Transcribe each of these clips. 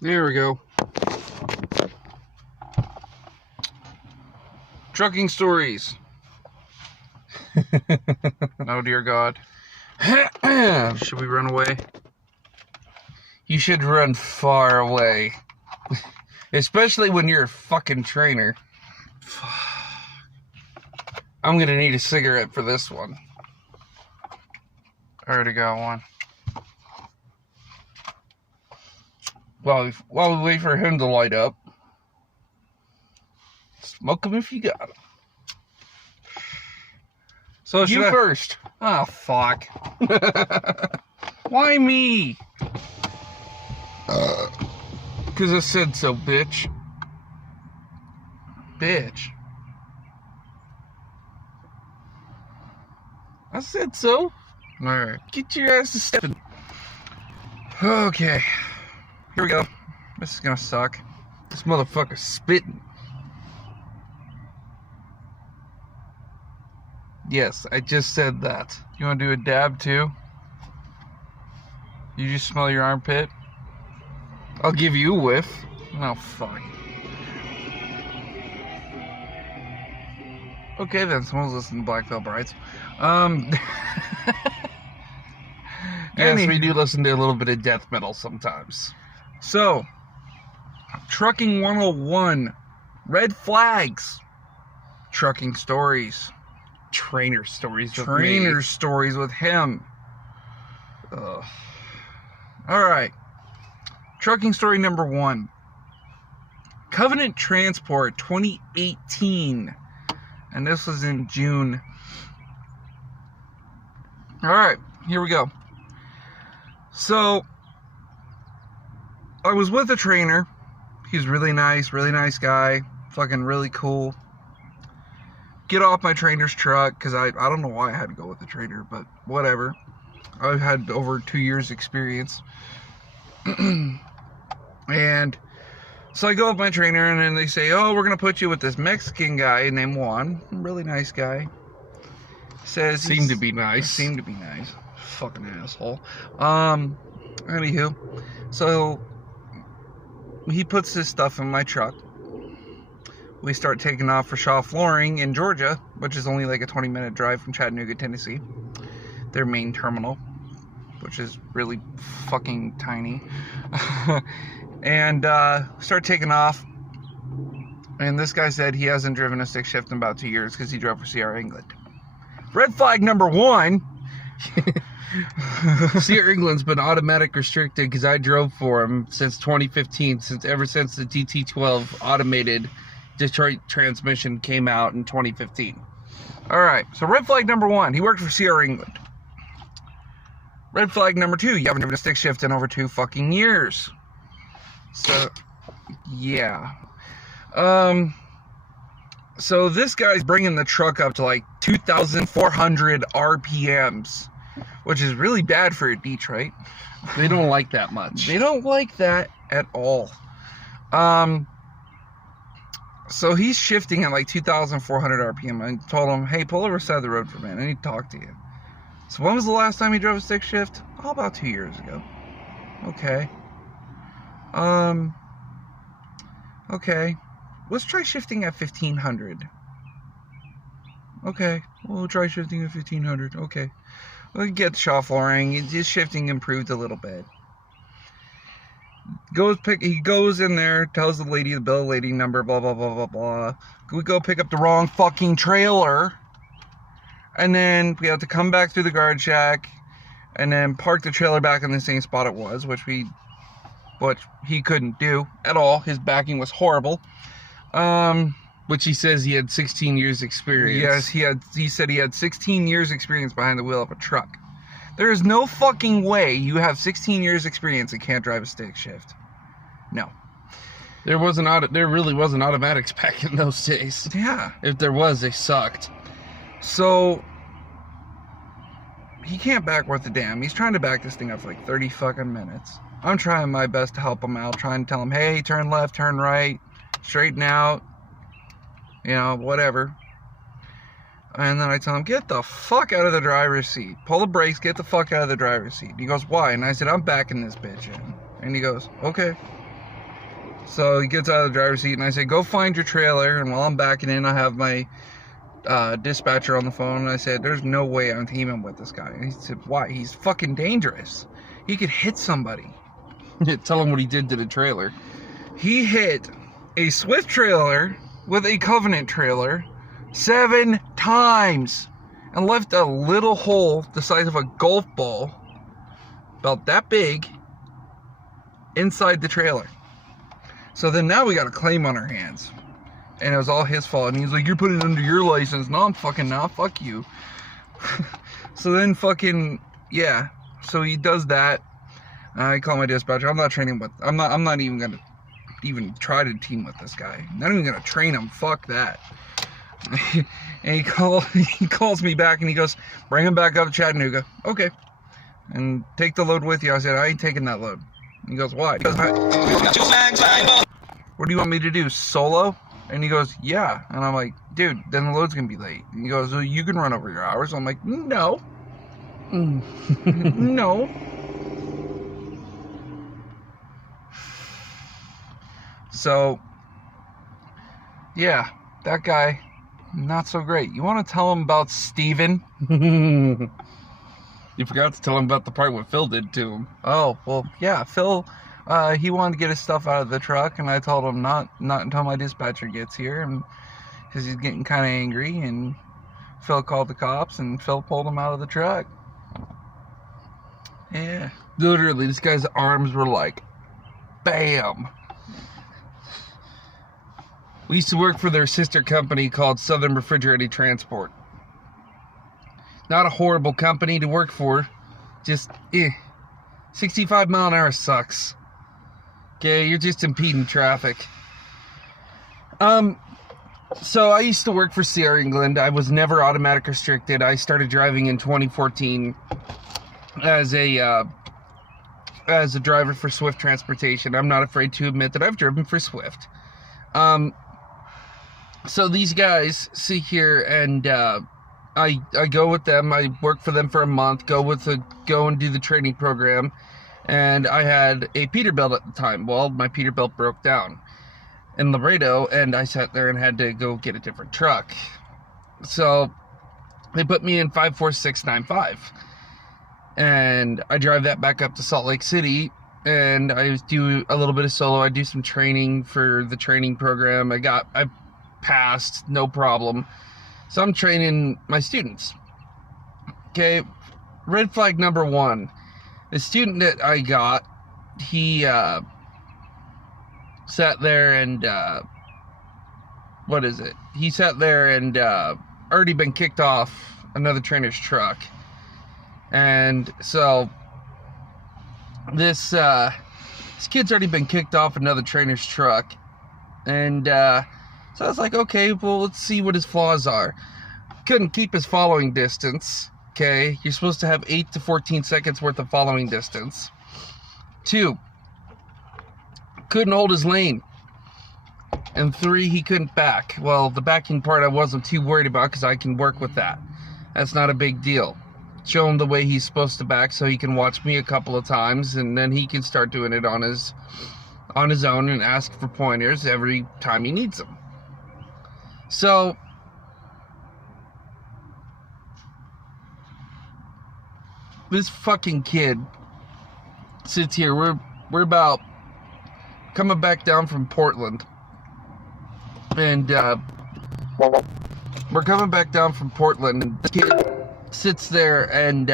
There we go. Trucking stories. Oh dear God. Should we run away? You should run far away. Especially when you're a fucking trainer. I'm gonna need a cigarette for this one. I already got one. While we wait for him to light up, smoke him if you got him. So You first. Oh, fuck. Why me? Because I said so, bitch. Bitch. I said so. Alright. Get your ass to stepping. Okay. Here we go. This is gonna suck. This motherfucker's spitting. Yes, I just said that. You wanna do a dab too? You just smell your armpit? I'll give you a whiff. Oh, fuck. Okay then, someone's listening to Black Veil Brides. Yes, we do listen to a little bit of death metal sometimes. So, Trucking 101, red flags, trucking stories, Trainer stories. trainer stories with him. Ugh. Alright, trucking story number 1. Covenant Transport 2018, and this was in June. Alright, here we go. So, I was with a trainer. He's really nice guy. Fucking really cool. Get off my trainer's truck, because I don't know why I had to go with the trainer, but whatever. I've had over 2 years experience. And so I go with my trainer, and then they say, oh, we're going to put you with this Mexican guy named Juan. Really nice guy. Says Seemed to be nice. Seemed to be nice. Fucking asshole. Anywho, so he puts his stuff in my truck. We start taking off for Shaw Flooring in Georgia, which is only like a 20-minute drive from Chattanooga, Tennessee. Their main terminal, which is really fucking tiny. And start taking off. And this guy said he hasn't driven a stick shift in about 2 years because he drove for Sierra England. Red flag number 1. Sierra England's been automatic restricted because I drove for him since 2015, ever since the DT12 automated Detroit transmission came out in 2015. Alright, so red flag number 1, he worked for Sierra England. Red flag number 2, you haven't driven a stick shift in over 2 fucking years. So, yeah. So this guy's bringing the truck up to like 2,400 RPMs, which is really bad for a Detroit. They don't like that much. They don't like that at all. So he's shifting at like 2,400 RPM. I told him, hey, pull over side of the road for a minute. I need to talk to you. So when was the last time you drove a stick shift? Oh, about 2 years ago. Okay. Okay. Let's try shifting at 1,500. Okay. We'll try shifting at 1,500. Okay. We'll get Shaw Flooring. His shifting improved a little bit. He goes in there, tells the lady the bill of lading number, blah, blah, blah, blah, blah. We go pick up the wrong fucking trailer. And then we have to come back through the guard shack and then park the trailer back in the same spot it was, which he couldn't do at all. His backing was horrible. Which he says he had 16 years experience. Yes, he said he had 16 years experience behind the wheel of a truck. There is no fucking way you have 16 years experience and can't drive a stick shift. No. There really wasn't automatics back in those days. Yeah. If there was, they sucked. So he can't back worth a damn. He's trying to back this thing up for like 30 fucking minutes. I'm trying my best to help him out, trying to tell him, hey, turn left, turn right, straighten out, whatever. And then I tell him, get the fuck out of the driver's seat. Pull the brakes, get the fuck out of the driver's seat. He goes, why? And I said, I'm backing this bitch in. And he goes, okay. So he gets out of the driver's seat, and I say, go find your trailer. And while I'm backing in, I have my dispatcher on the phone, and I said, there's no way I'm teaming with this guy. And he said, why? He's fucking dangerous. He could hit somebody. Tell him what he did to the trailer. He hit a Swift trailer with a Covenant trailer 7 times and left a little hole the size of a golf ball, about that big, inside the trailer. So then now we got a claim on our hands. And it was all his fault. And he's like, you're putting it under your license. No, I'm fucking not. Fuck you. So then fucking, yeah. So he does that. I call my dispatcher. I'm not training with, I'm not even going to even try to team with this guy. I'm not even going to train him. Fuck that. And he calls me back and he goes, bring him back up to Chattanooga. Okay. And take the load with you. I said, I ain't taking that load. He goes, why? He goes, what do you want me to do? Solo? And he goes, yeah. And I'm like, dude, then the load's going to be late. And he goes, well, you can run over your hours. I'm like, no. No. So, yeah, that guy, not so great. You want to tell him about Steven? You forgot to tell him about the part what Phil did to him. Oh, well, yeah, Phil, he wanted to get his stuff out of the truck, and I told him not until my dispatcher gets here, and because he's getting kind of angry, and Phil called the cops, and Phil pulled him out of the truck. Yeah. Literally, this guy's arms were like, bam. We used to work for their sister company called Southern Refrigerated Transport. Not a horrible company to work for. Just, 65 mile an hour sucks. Okay, you're just impeding traffic. So I used to work for CR England. I was never automatic restricted. I started driving in 2014 as a driver for Swift Transportation. I'm not afraid to admit that I've driven for Swift. So these guys sit here and I go with them. I work for them for a month. Go and do the training program. And I had a Peterbilt at the time. Well, my Peterbilt broke down in Laredo, and I sat there and had to go get a different truck. So they put me in 54695, and I drive that back up to Salt Lake City. And I do a little bit of solo. I do some training for the training program. I passed, no problem. So I'm training my students. Okay, red flag number 1. The student that I got, he sat there and, He sat there and already been kicked off another trainer's truck. And so this kid's already been kicked off another trainer's truck. And so I was like, okay, well, let's see what his flaws are. Couldn't keep his following distance. Okay, you're supposed to have 8 to 14 seconds worth of following distance. 2, couldn't hold his lane. And 3, he couldn't back. Well, the backing part I wasn't too worried about because I can work with that. That's not a big deal. Show him the way he's supposed to back so he can watch me a couple of times, and then he can start doing it on his own and ask for pointers every time he needs them. So this fucking kid sits here. We're about coming back down from Portland, and we're coming back down from Portland, and this kid sits there and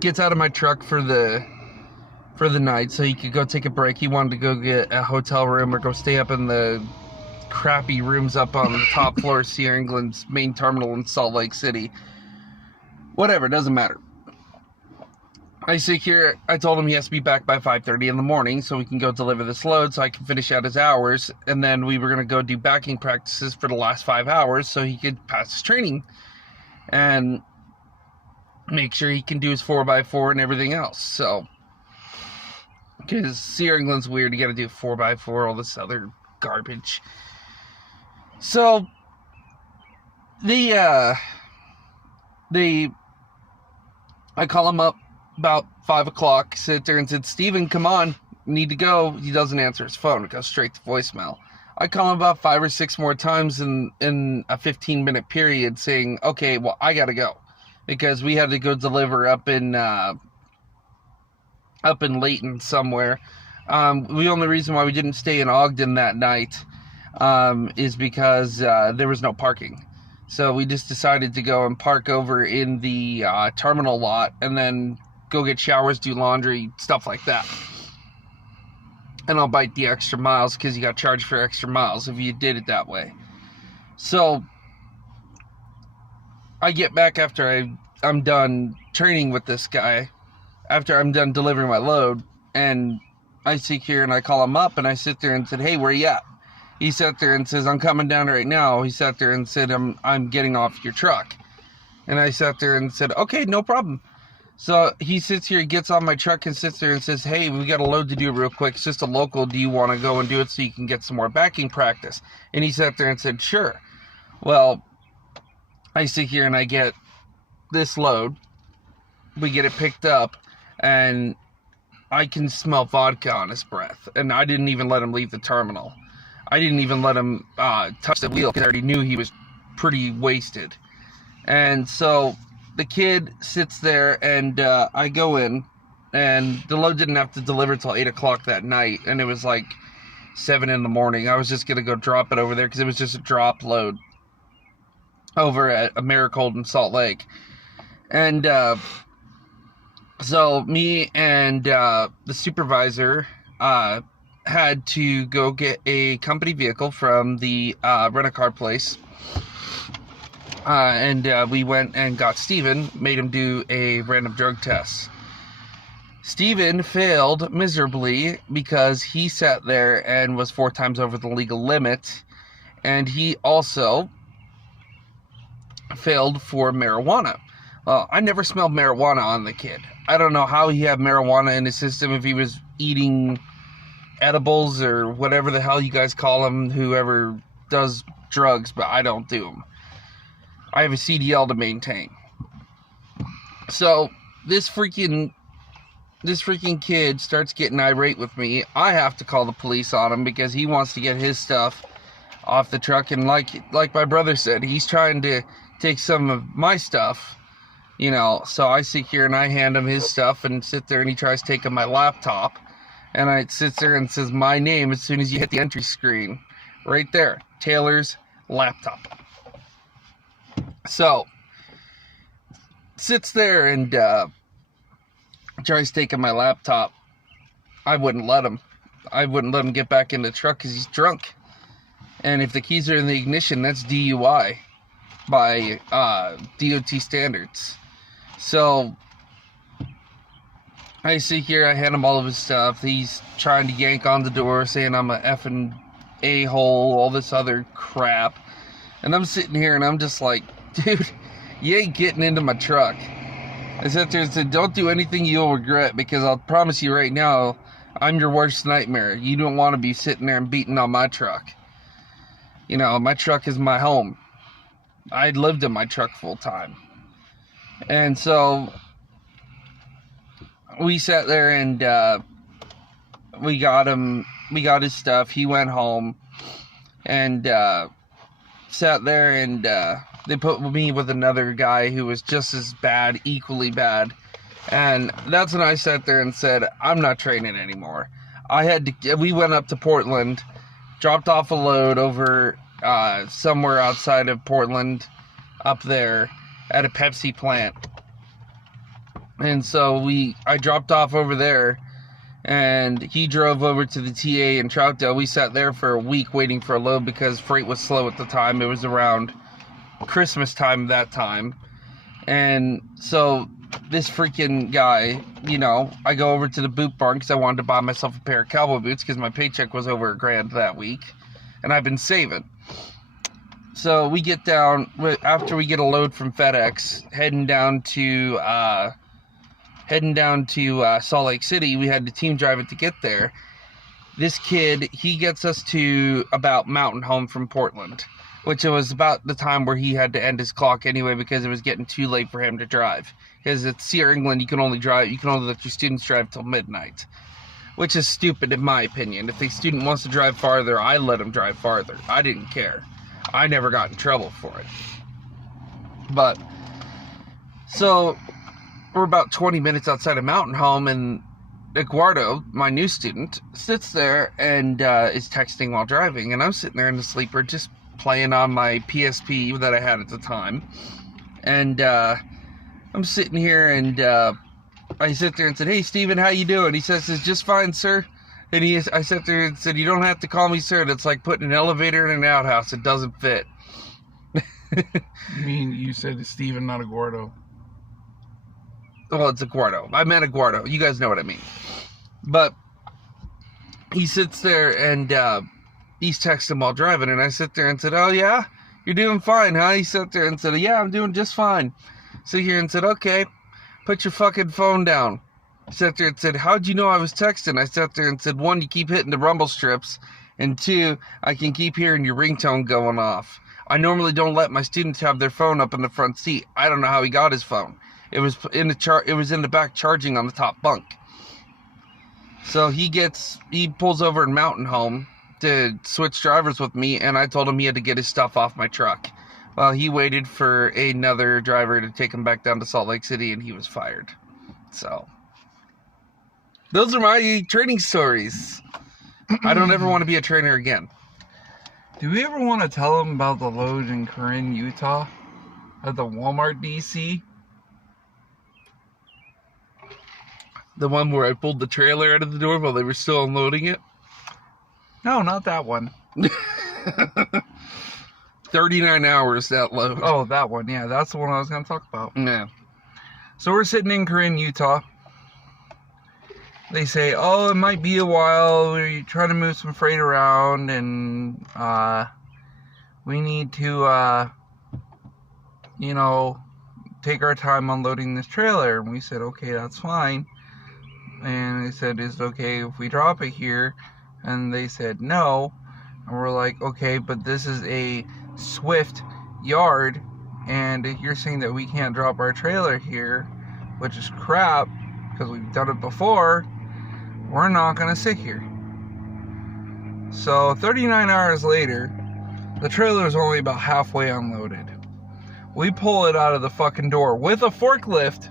gets out of my truck for the night so he could go take a break. He wanted to go get a hotel room or go stay up in the crappy rooms up on the top floor of CR England's main terminal in Salt Lake City. Whatever, doesn't matter. I sit here, I told him he has to be back by 5:30 in the morning so we can go deliver this load so I can finish out his hours, and then we were going to go do backing practices for the last 5 hours so he could pass his training and make sure he can do his 4x4 and everything else. So, because CR England's weird, you got to do 4x4, all this other garbage. So, I call him up about 5 o'clock, sit there and said, Steven, come on, need to go. He doesn't answer his phone. It goes straight to voicemail. I call him about 5 or 6 more times in a 15-minute period saying, okay, well, I got to go. Because we had to go deliver up in Layton somewhere. The only reason why we didn't stay in Ogden that night is because there was no parking. So we just decided to go and park over in the terminal lot and then go get showers, do laundry, stuff like that. And I'll bite the extra miles because you got charged for extra miles if you did it that way. So I get back after I'm done training with this guy, after I'm done delivering my load, and I sit here and I call him up and I sit there and said, hey, where you at? He sat there and says, I'm coming down right now. He sat there and said, I'm getting off your truck. And I sat there and said, okay, no problem. So he sits here, gets on my truck and sits there and says, hey, we got a load to do real quick. It's just a local. Do you want to go and do it so you can get some more backing practice? And he sat there and said, sure. Well, I sit here and I get this load. We get it picked up and I can smell vodka on his breath. And I didn't even let him leave the terminal. I didn't even let him touch the wheel because I already knew he was pretty wasted. And so the kid sits there and I go in, and the load didn't have to deliver till 8 o'clock that night, and it was like 7 in the morning. I was just going to go drop it over there because it was just a drop load over at Americold in Salt Lake. And so me and the supervisor had to go get a company vehicle from the rent-a-car place. And we went and got Steven, made him do a random drug test. Steven failed miserably because he sat there and was 4 times over the legal limit. And he also failed for marijuana. I never smelled marijuana on the kid. I don't know how he had marijuana in his system, if he was eating edibles or whatever the hell you guys call them, whoever does drugs, but I don't do them. I have a CDL to maintain. So this freaking kid starts getting irate with me. I have to call the police on him because he wants to get his stuff off the truck, and like my brother said, he's trying to take some of my stuff, you know. So I sit here and I hand him his stuff and sit there, and he tries taking my laptop, and I sit there and says my name as soon as you hit the entry screen right there, Taylor's laptop. So sits there and tries taking my laptop. I wouldn't let him. I wouldn't let him get back in the truck because he's drunk. And if the keys are in the ignition, that's DUI by DOT standards. So I sit here, I hand him all of his stuff. He's trying to yank on the door, saying I'm a effing a-hole, all this other crap. And I'm sitting here and I'm just like, dude, you ain't getting into my truck. I sat there and said, don't do anything you'll regret, because I'll promise you right now, I'm your worst nightmare. You don't want to be sitting there and beating on my truck. You know, my truck is my home. I lived in my truck full time. And so we sat there and we got his stuff. He went home and sat there, and they put me with another guy who was just as bad, equally bad. And that's when I sat there and said, I'm not training anymore. We went up to Portland, dropped off a load over somewhere outside of Portland, up there at a Pepsi plant. And so I dropped off over there, and he drove over to the TA in Troutdale. We sat there for a week waiting for a load because freight was slow at the time. It was around Christmas time that time. And so this freaking guy, you know, I go over to the boot barn because I wanted to buy myself a pair of cowboy boots because my paycheck was over $1,000 that week, and I've been saving. So we get down, after we get a load from FedEx, heading down to Salt Lake City. We had to team drive it to get there. This kid, he gets us to about Mountain Home from Portland, which it was about the time where he had to end his clock anyway because it was getting too late for him to drive. Because at Sierra England, you can only let your students drive till midnight. which is stupid in my opinion. If the student wants to drive farther, I let them drive farther. I didn't care. I never got in trouble for it. But, so, we're about 20 minutes outside of Mountain Home, and Eduardo, my new student, sits there and is texting while driving, and I'm sitting there in the sleeper just playing on my PSP that I had at the time. And I'm sitting here, and I sit there and said, "Hey, Steven, how you doing?" He says, "It's just fine, sir." And I sat there and said, "You don't have to call me sir. That's like putting an elevator in an outhouse. It doesn't fit." You mean you said it's Steven, not Eduardo? Well, it's Eduardo. I meant Eduardo. You guys know what I mean. But he sits there and he's texting while driving, and I sit there and said, "Oh yeah, you're doing fine, huh?" He sat there and said, "Yeah, I'm doing just fine." Sit here and said, "Okay, put your fucking phone down." He sat there and said, "How'd you know I was texting?" I sat there and said, "1, you keep hitting the rumble strips, and 2, I can keep hearing your ringtone going off. I normally don't let my students have their phone up in the front seat. I don't know how he got his phone. It was in the back charging on the top bunk." So he pulls over in Mountain Home to switch drivers with me, and I told him he had to get his stuff off my truck. Well, he waited for another driver to take him back down to Salt Lake City, and he was fired. So, those are my training stories. I don't ever want to be a trainer again. Do we ever want to tell them about the load in Corinne, Utah? At the Walmart DC? The one where I pulled the trailer out of the door while they were still unloading it? No, not that one. 39 hours, that load. Oh, that one. Yeah, that's the one I was going to talk about. Yeah. So we're sitting in Corinne, Utah. They say, "Oh, it might be a while. We're trying to move some freight around, and we need to, take our time unloading this trailer." And we said, "Okay, that's fine." And they said, "Is it okay if we drop it here?" And they said, "No." And we're like, "Okay, but this is a Swift yard, and if you're saying that we can't drop our trailer here, which is crap, because we've done it before, we're not going to sit here." So 39 hours later, the trailer is only about halfway unloaded. We pull it out of the fucking door with a forklift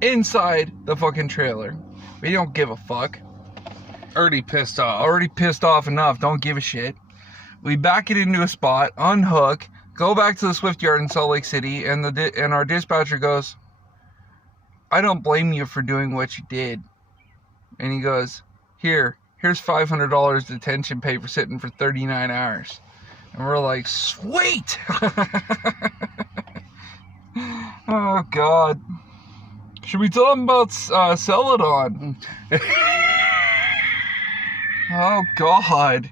inside the fucking trailer. We don't give a fuck. Already pissed off. Already pissed off enough. Don't give a shit. We back it into a spot, unhook, go back to the Swift yard in Salt Lake City, and our dispatcher goes, "I don't blame you for doing what you did." And he goes, here's $500 detention pay for sitting for 39 hours. And we're like, sweet! Oh, God. Should we tell them about Celadon? Oh, God.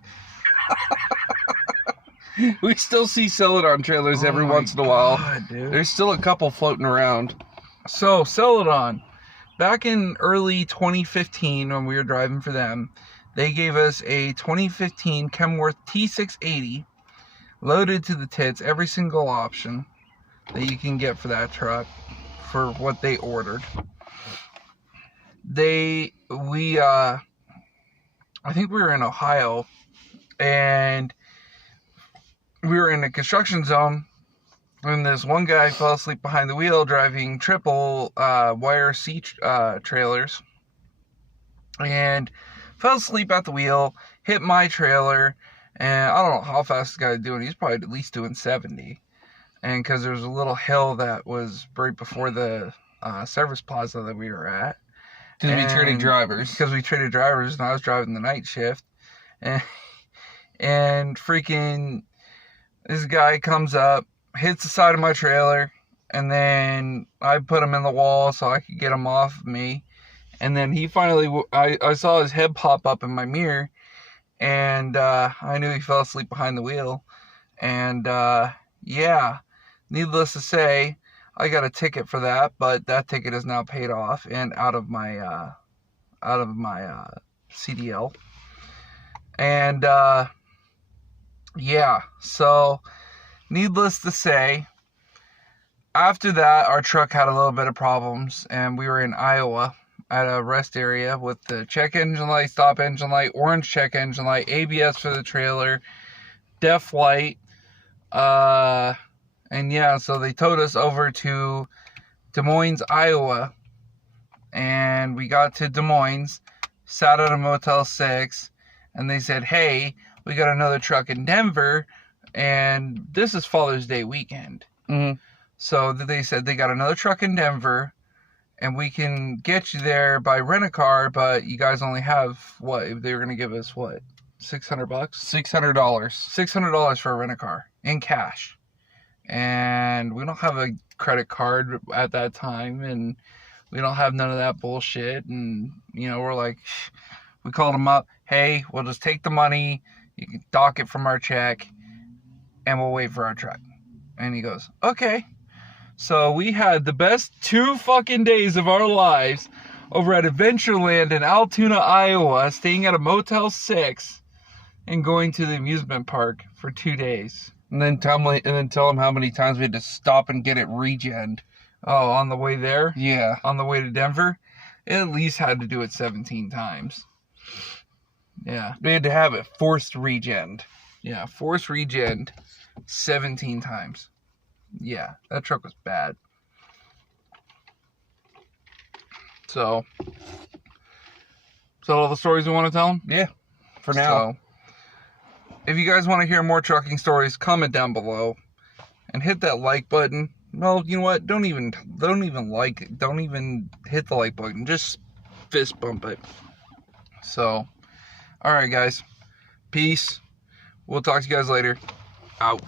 We still see Celadon trailers every once in a while. God, dude. There's still a couple floating around. So, Celadon. Back in early 2015, when we were driving for them, they gave us a 2015 Kenworth T680, loaded to the tits, every single option that you can get for that truck, for what they ordered. I think we were in Ohio, and we were in a construction zone, and this one guy fell asleep behind the wheel driving triple YRC trailers, and fell asleep at the wheel, hit my trailer, and I don't know how fast this guy's doing. He's probably at least doing 70, and because there was a little hill that was right before the service plaza that we were at. Because we traded drivers. Because we traded drivers, and I was driving the night shift, and freaking this guy comes up, hits the side of my trailer, and then I put him in the wall so I could get him off of me. And then he finally, I saw his head pop up in my mirror, and I knew he fell asleep behind the wheel. And yeah, needless to say, I got a ticket for that, but that ticket is now paid off and out of my CDL. And yeah, so needless to say, after that, our truck had a little bit of problems, and we were in Iowa, at a rest area with the check engine light, stop engine light, orange check engine light, ABS for the trailer, def light. And yeah, so they towed us over to Des Moines, Iowa. And we got to Des Moines, sat at a Motel 6, and they said, hey, we got another truck in Denver, and this is Father's Day weekend. Mm-hmm. So they said they got another truck in Denver, and we can get you there by rent-a-car, but you guys only have, what, they were going to give us, what, $600? $600. $600 for a rent-a-car, in cash. And we don't have a credit card at that time, and we don't have none of that bullshit. And, you know, we're like, we called him up, hey, we'll just take the money, you can dock it from our check, and we'll wait for our truck. And he goes, okay. So we had the best 2 fucking days of our lives over at Adventureland in Altoona, Iowa, staying at a Motel 6 and going to the amusement park for 2 days. And then tell him how many times we had to stop and get it regened. Oh, on the way there? Yeah. On the way to Denver? It at least had to do it 17 times. Yeah. We had to have it forced regened. Yeah, forced regen 17 times. Yeah, that truck was bad. So all the stories we want to tell them? Yeah, for now. So, if you guys want to hear more trucking stories, comment down below and hit that like button. Well, you know what? Don't even hit the like button. Just fist bump it. So, all right, guys. Peace. We'll talk to you guys later. Out.